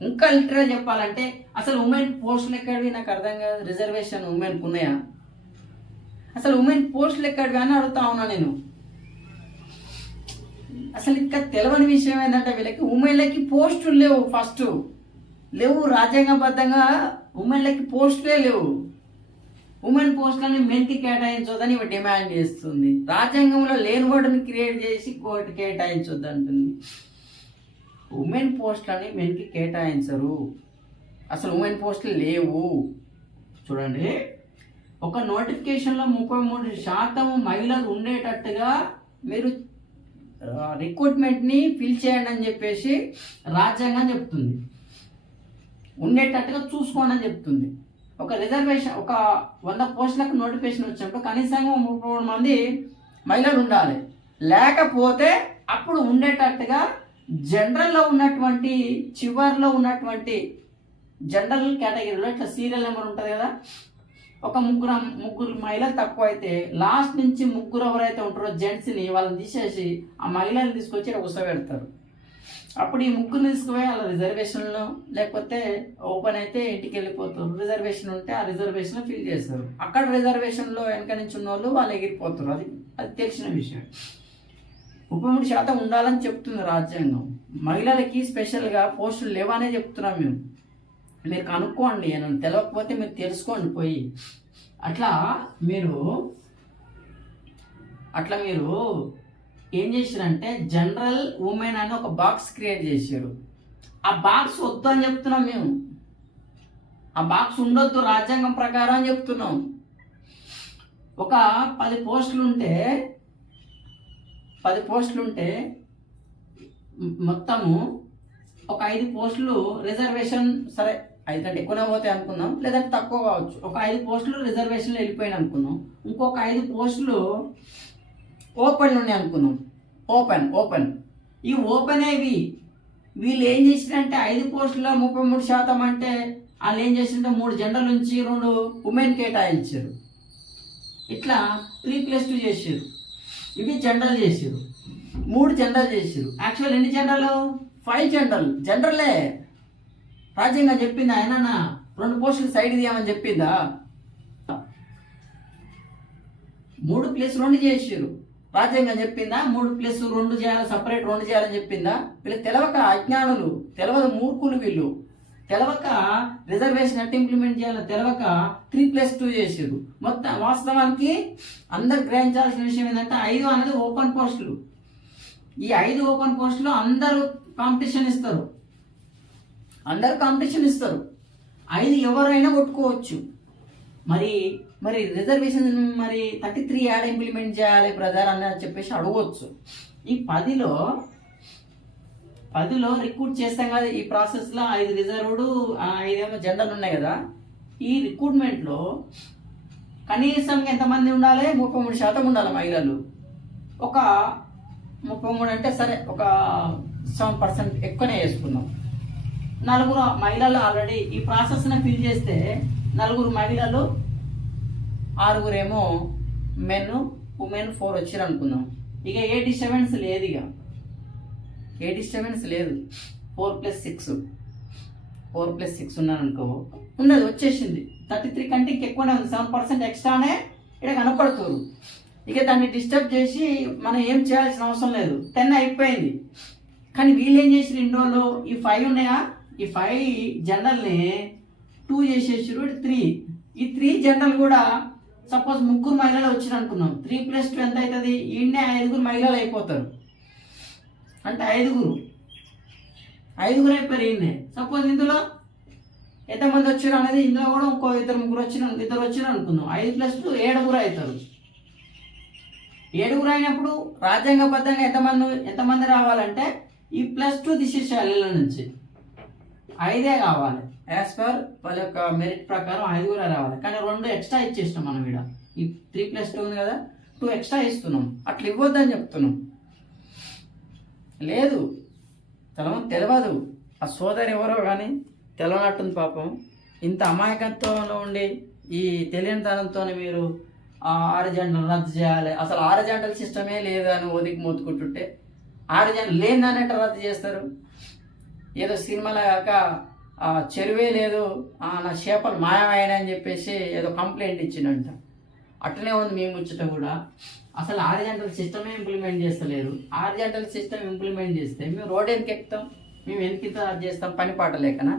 ఇంకా లిటరల్ చెప్పాలంటే అసలు ఉమెన్ పోస్టులు ఎక్కడివి నాకు అర్థం కాదు. రిజర్వేషన్ ఉమెన్కి ఉన్నాయా? అసలు ఉమెన్ పోస్టులు ఎక్కడివి అని అడుగుతా ఉన్నా నేను. అసలు ఇంకా తెలియని విషయం ఏంటంటే వీళ్ళకి ఉమెన్లకి పోస్టులు లేవు. ఫస్ట్ లేవు, రాజ్యాంగబద్ధంగా ఉమెన్లకి పోస్టులే లేవు. ఉమెన్ పోస్టులని మెన్కి కేటాయించొద్దని డిమాండ్ చేస్తుంది. రాజ్యాంగంలో లేని వాటిని క్రియేట్ చేసి కోర్టు కేటాయించొద్దు అంటుంది. ఉమెన్ పోస్టులని మెన్కి కేటాయించరు. అసలు ఉమెన్ పోస్టులు లేవు. చూడండి, ఒక నోటిఫికేషన్లో 33% మహిళలు ఉండేటట్టుగా మీరు రిక్రూట్మెంట్ని ఫిల్ చేయండి అని చెప్పేసి రాజ్యాంగం చెప్తుంది. ఉండేటట్టుగా చూసుకోండి అని చెప్తుంది. ఒక రిజర్వేషన్, ఒక 100 పోస్టులకు నోటిఫికేషన్ వచ్చినప్పుడు కనీసంగా 33 మంది మహిళలు ఉండాలి. లేకపోతే అప్పుడు ఉండేటట్టుగా జనరల్లో ఉన్నటువంటి చివర్లో ఉన్నటువంటి జనరల్ కేటగిరీలో ఇట్లా సీరియల్ నెంబర్ ఉంటుంది కదా, ఒక ముగ్గురు మహిళలు తక్కువ అయితే లాస్ట్ నుంచి ముగ్గురు ఎవరైతే ఉంటారో జెంట్స్ని వాళ్ళని తీసేసి ఆ మహిళలను తీసుకొచ్చి కూర్చోబెడతారు. అప్పుడు ఈ ముగ్గురు తీసుకుపోయి వాళ్ళ రిజర్వేషన్లో, లేకపోతే ఓపెన్ అయితే ఇంటికి వెళ్ళిపోతారు. రిజర్వేషన్ ఉంటే ఆ రిజర్వేషన్లో ఫిల్ చేస్తారు. అక్కడ రిజర్వేషన్లో వెనక నుంచి ఉన్న వాళ్ళు ఎగిరిపోతారు. అది తెలిసిన విషయం. 33% ఉండాలని చెప్తుంది రాజ్యాంగం. మహిళలకి స్పెషల్గా పోస్టులు లేవనే చెప్తున్నాం మేము. మీరు కనుక్కోండి, నేను తెలియకపోతే మీరు తెలుసుకోండి పోయి. అట్లా మీరు ఏం చేశారంటే జనరల్ ఉమెన్ అని ఒక బాక్స్ క్రియేట్ చేశారు. ఆ బాక్స్ వద్దు అని చెప్తున్నాం మేము. ఆ బాక్స్ ఉండొద్దు రాజ్యాంగం ప్రకారం అని చెప్తున్నాం. ఒక 10 పోస్టులు ఉంటే మొత్తము ఒక 5 పోస్టులు రిజర్వేషన్, సరే 5 కంటే ఎక్కువనే పోతాయి అనుకుందాం, లేదంటే తక్కువ కావచ్చు. ఒక 5 పోస్టులు రిజర్వేషన్లో వెళ్ళిపోయినాయి అనుకుందాం. ఇంకొక 5 పోస్టులు ఓపెన్ ఉన్నాయి అనుకుందాం. ఓపెన్ ఈ ఓపెన్ అవి వీళ్ళు ఏం చేసిరంటే 5 పోస్టుల్లో 33% అంటే వాళ్ళు ఏం చేసింటే 3 జనరల్ నుంచి 2 ఉమెన్ కేటాయించారు. ఇట్లా 3+2 చేసారు. ఇవి జనరల్ చేసారు. 3 జనరల్ చేసారు. యాక్చువల్ ఎన్ని జనరల్? 5 జనరలే. రాజ్యాంగం చెప్పిందా ఆయన 2 పోస్టులు సైడ్ తీయమని చెప్పిందా? 3+2 చేసారు. రాజ్యాంగం చెప్పిందా 3+2 చేయాలి, సపరేట్ 2 చేయాలని చెప్పిందా? వీళ్ళు తెలవక అజ్ఞానులు, తెలవదు మూర్ఖులు వీళ్ళు. తెలవక రిజర్వేషన్ ఎట్లా ఇంప్లిమెంట్ చేయాలో తెలవక 3+2 చేసారు. మొత్తం వాస్తవానికి అందరు గ్రహించాల్సిన విషయం ఏంటంటే 5 అనేది ఓపెన్ పోస్టులు. ఈ 5 ఓపెన్ పోస్టులు అందరూ కాంపిటీషన్ ఇస్తారు. 5 ఎవరైనా కొట్టుకోవచ్చు. మరి రిజర్వేషన్ 33 యాడ్ ఇంప్లిమెంట్ చేయాలి బ్రదర్ అని చెప్పేసి అడగవచ్చు. ఈ 10లో రిక్రూట్ చేస్తాం కదా. ఈ ప్రాసెస్లో 5 రిజర్వ్డ్, 5 జనరల్ ఉన్నాయి కదా. ఈ రిక్రూట్మెంట్లో కనీసం ఎంతమంది ఉండాలి? 33% ఉండాలి మహిళలు. ఒక 33 అంటే సరే ఒక 7% ఎక్కువనే వేసుకుందాం. 4 మహిళలు ఆల్రెడీ ఈ ప్రాసెస్ని ఫిల్ చేస్తే 4 మహిళలు, 6 ఏమో మెన్, ఉమెన్ 4 వచ్చారు అనుకుందాం. ఇక ఏ డిస్టర్బెన్స్ లేదు. 4+6 ఉన్నాను అనుకో, ఉన్నది వచ్చేసింది 33 కంటే ఇంకెక్కువనే ఉంది. 7% ఎక్స్ట్రానే ఇక్కడ కనపడుతుంది. ఇక దాన్ని డిస్టర్బ్ చేసి మనం ఏం చేయాల్సిన అవసరం లేదు. 10 అయిపోయింది. కానీ వీళ్ళు ఏం చేసారు? ఇన్ని రోజులు ఈ 5 ఉన్నాయా, ఈ 5 జనరల్ని 2 చేసేసారు. 3 ఈ 3 జనరల్ కూడా సపోజ్ 3 మహిళలు వచ్చారు అనుకున్నాం. 3+2 ఎంత అవుతుంది? ఈయన్నే 5 మహిళలు అయిపోతారు. అంటే 5 అయిపోయారు. ఈయన్నే సపోజ్ ఇందులో ఎంతమంది వచ్చారు అనేది ఇందులో కూడా ఇంకో 2 వచ్చారు అనుకుందాం. 5+2 7 అవుతారు. 7 అయినప్పుడు రాజ్యాంగబద్ధంగా ఎంతమంది రావాలంటే ఈ +2 తీసేసేయాలి. ఇళ్ళ నుంచి 5 కావాలి. యాజ్ పర్ వాళ్ళ యొక్క మెరిట్ ప్రకారం 5 రావాలి. కానీ 2 ఎక్స్ట్రా ఇచ్చేసినాం మనం. ఇక్కడ ఈ 3+2 ఉంది కదా, 2 ఎక్స్ట్రా ఇస్తున్నాం. అట్లా ఇవ్వద్దని చెప్తున్నాం. లేదు తెలియదు. ఆ సోదరు ఎవరో కానీ తెలియనట్టుంది పాపం. ఇంత అమాయకత్వంలో ఉండి ఈ తెలియనితనంతో మీరు 6 జంటలు రద్దు చేయాలి. అసలు 6 జంటల సిస్టమే లేదు అని ఓదికి మోతుకుంటుంటే 6 జంటలు లేదన్నట్టు రద్దు చేస్తారు. ఏదో సినిమాలో కాక చెరువే లేదు నా చేపలు మాయమైన అని చెప్పేసి ఏదో కంప్లైంట్ ఇచ్చిండంట. అట్లనే ఉంది మేము ముచ్చట కూడా. అసలు 6 గంటల సిస్టమే ఇంప్లిమెంట్ చేస్తలేరు. 6 గంటల సిస్టమ్ ఇంప్లిమెంట్ చేస్తే మేము రోడ్ ఎందుకు ఎక్కుతాం, మేము ఎందుకు చేస్తాం, పని పాట లేకనా?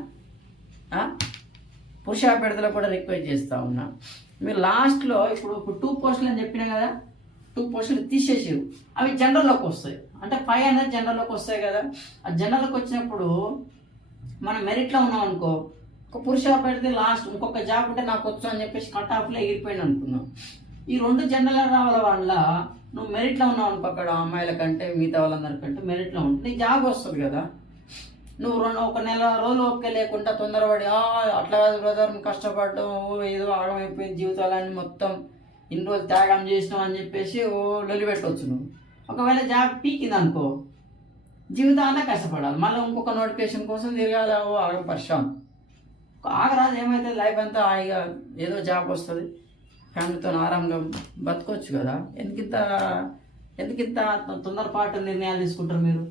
పురుష అభ్యర్థులకు కూడా రిక్వెస్ట్ చేస్తూ ఉన్నా, మీరు లాస్ట్లో ఇప్పుడు 2 పోస్టులు అని చెప్పినా కదా, 2 పోస్టులు తీసేసారు. అవి జనరల్లోకి వస్తాయి. అంటే 5 అనేది జనరల్లోకి వస్తాయి కదా. ఆ జనరల్లోకి వచ్చినప్పుడు మనం మెరిట్లో ఉన్నాం అనుకో, ఒక పురుష అభ్యర్థి లాస్ట్ ఇంకొక జాబ్ ఉంటే నాకు వచ్చు అని చెప్పేసి కట్ ఆఫ్లో ఎగిరిపోయింది అనుకున్నాం. ఈ 2 జనరల్ రావాల వల్ల నువ్వు మెరిట్లో ఉన్నావు అనుకో, అక్కడ అమ్మాయిల కంటే మిగతా వాళ్ళందరికంటే మెరిట్లో ఉంటే నీకు జాబ్ వస్తుంది కదా. నువ్వు 1 నెల రోజులు ఓపిక లేకుండా తొందరపడి అట్లా కాదు బ్రదర్ కష్టపడ్డాం ఏదో ఆగమైపోయింది జీవితాలన్నీ మొత్తం ఇన్ని రోజులు త్యాగం చేసినావు అని చెప్పేసి లొల్లి పెట్టవచ్చు. నువ్వు ఒకవేళ జాబ్ పీకింది అనుకో, జీవితాన్ని కష్టపడాలి, మళ్ళీ ఇంకొక నోటిఫికేషన్ కోసం తిరగాలి. ఆగం పరిశ్రమ ఆగరాదు, ఏమైతే లైఫ్ అంతా హాయిగా ఏదో జాబ్ వస్తుంది, ఫ్యామిలీతో ఆరాంగా బతకొచ్చు కదా. ఎందుకింత తొందరపాటు నిర్ణయాలు తీసుకుంటారు మీరు?